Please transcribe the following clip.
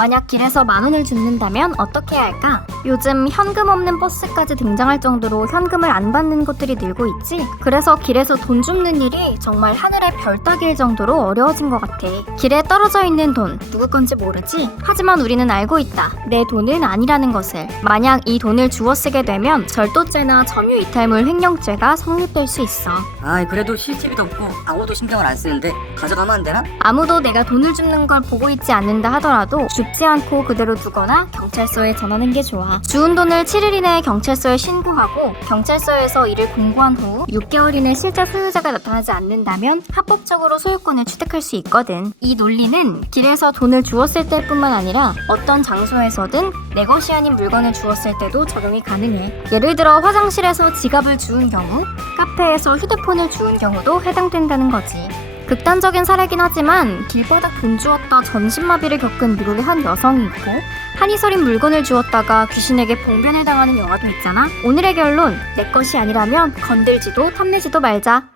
만약 길에서 만 원을 줍는다면 어떻게 해야 할까? 요즘 현금 없는 버스까지 등장할 정도로 현금을 안 받는 곳들이 늘고 있지? 그래서 길에서 돈 줍는 일이 정말 하늘의 별 따기일 정도로 어려워진 것 같아. 길에 떨어져 있는 돈, 누구 건지 모르지? 하지만 우리는 알고 있다. 내 돈은 아니라는 것을. 만약 이 돈을 주워 쓰게 되면 절도죄나 점유 이탈물 횡령죄가 성립될 수 있어. 아이 그래도 CCTV도 없고 아무도 신경을 안 쓰는데 가져가면 안 되나? 아무도 내가 돈을 줍는 걸 보고 있지 않는다 하더라도 줍지 않고 그대로 두거나 경찰서에 전하는 게 좋아. 주운 돈을 7일 이내에 경찰서에 신고하고 경찰서에서 이를 공고한 후 6개월 이내 실제 소유자가 나타나지 않는다면 합법적으로 소유권을 취득할 수 있거든. 이 논리는 길에서 돈을 주었을 때뿐만 아니라 어떤 장소에서든 내 것이 아닌 물건을 주었을 때도 적용이 가능해. 예를 들어 화장실에서 지갑을 주운 경우, 카페에서 휴대폰을 주운 경우도 해당된다는 거지. 극단적인 사례긴 하지만 길바닥 돈 주었다 전신마비를 겪은 미국의 한 여성이 있고 한이 서린 물건을 주었다가 귀신에게 봉변을 당하는 영화도 있잖아. 오늘의 결론 내 것이 아니라면 건들지도 탐내지도 말자.